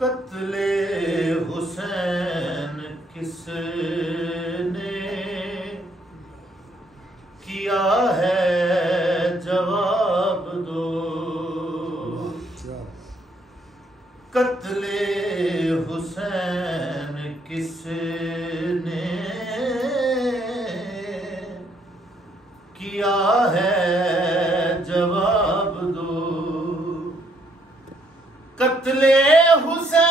कत्ले हुसैन किसने किया है जवाब दो। कत्ले हुसैन किसने किया है जवाब दो। कत्ले हुसैन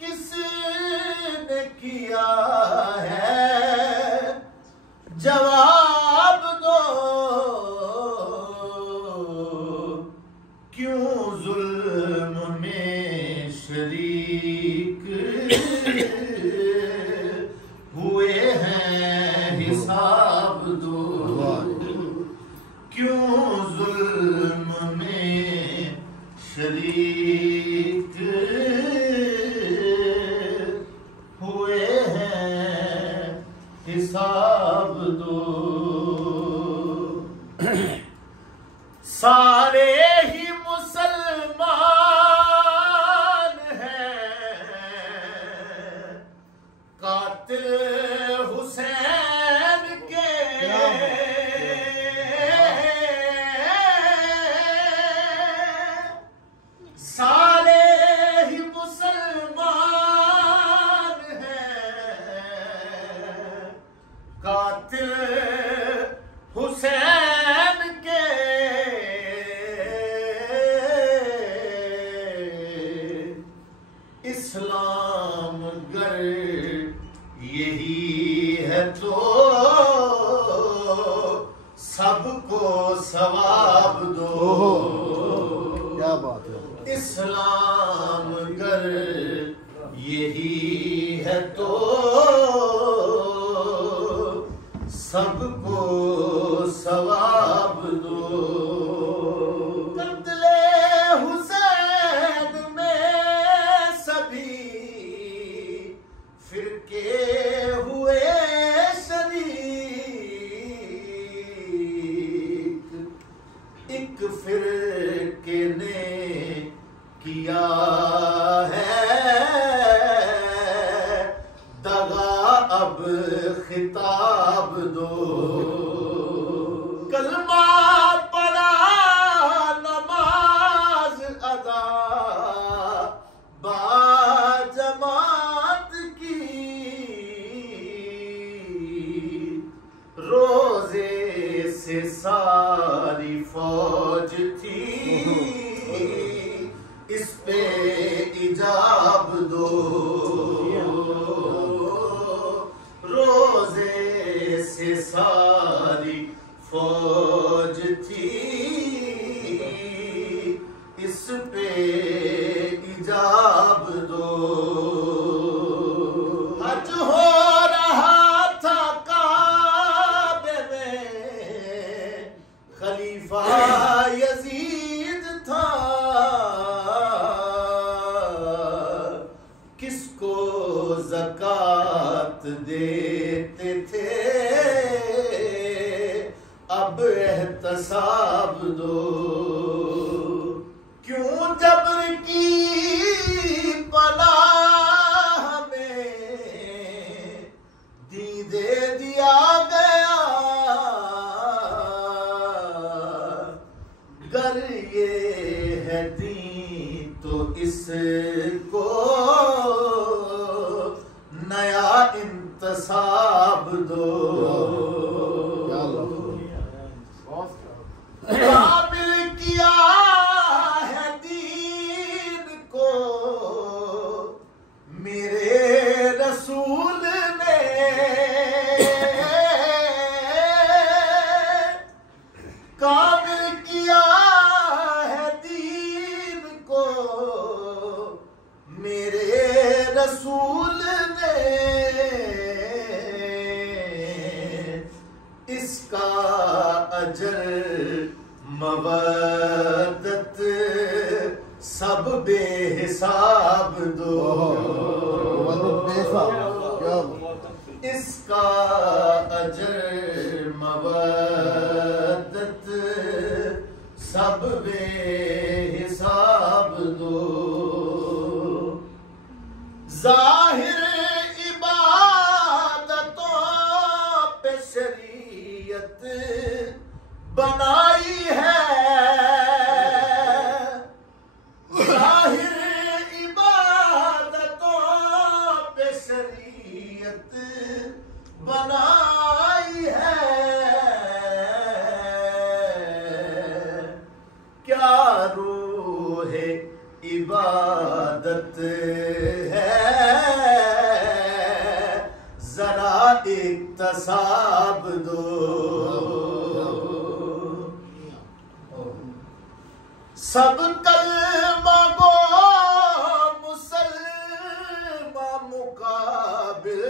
किसने किया है जवाब दो। क्यों जुल्म में शरीक हुए हैं हिसाब दो। क्यों जुल्म में शरीक हुए हैं हिसाब दो। सारे ही मुसलमान हैं कातिल हुसैन के। सारे ही मुसलमान हैं कातिल हुसैन के। इस्लाम गर यही है तो सबको सवाब दो। क्या बात है। इस्लाम गर यही है तो सबको सवाब दो। कत्ले हुसैन में सभी फिरके हुए शरीक। एक फिरके ने किया है दगा, अब खिताब दो। कलमा पढ़ा नमाज अदा बाजमात की। रोजे से सारी फौज थी इस पे इजाब दो। रोजे से सारी फौज थी इस पे इजाब दो। हज हो रहा था काबे में खलीफा यजीद था। किसको ज़कात देते थे अब एहतसाब दो। क्यों जबर की पनाह में दीदे दिया गया। गर ये है दीन तो इसको नया इंतसाब दो। काबिल किया है दीन को मेरे रसूल ने। काबिल किया है दीन को मेरे रसूल ने। इसका अजर मवद्दत सब बेहिसाब दो। इसका अजर मवद्दत सब बेहिसाब दो। इबादत है, जरा इक्तसाब दो। सब कलमा गो मुसलमान मुकाबिल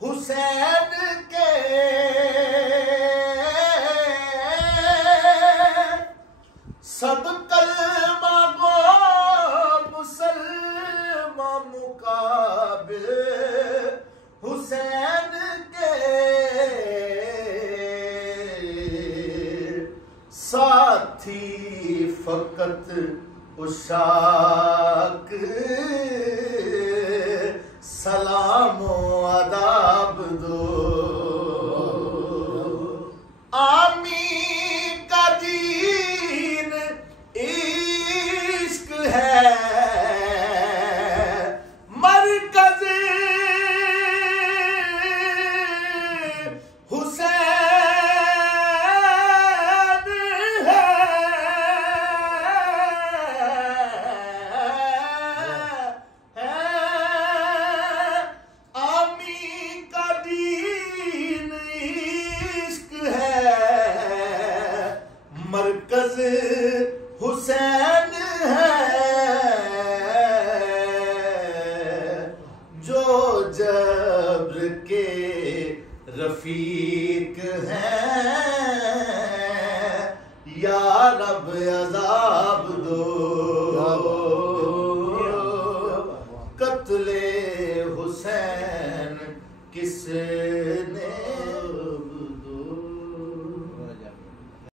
हुसैन के, सब कलमा गो मुसलमान मुकाबिल हुसैन के, साथी फकत उशाक सलामो अदाब दो। आमी का दीन इश्क है, मरकज हुसैन है, आमी का दीन इश्क है, मरकज हुसैन है। जो जब्र के रफीक हैं, या रब अज़ाब दो। कत्ले हुसैन किसने